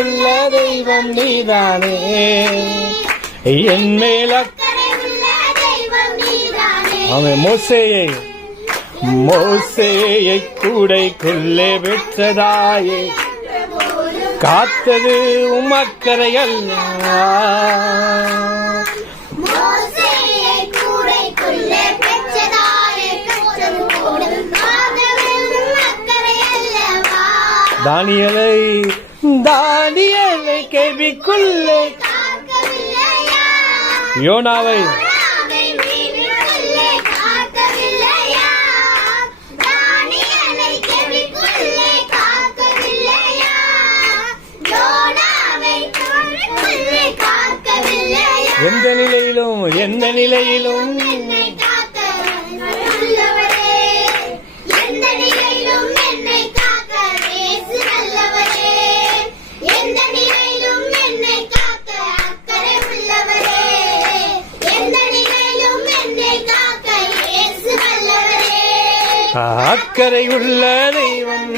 உள்ள தெய்வம் நீதானே, என் மேல் அவன் மோசேயை கூடைக்குள்ளே பெற்றதாயே, காத்தது உமக்கரை அல்ல. தானியேலை கேள்விக்குள்ளே, யோனாவை எந்த நிலையிலும் எந்த நிலையிலும் அக்கறை உள்ள தெய்வம்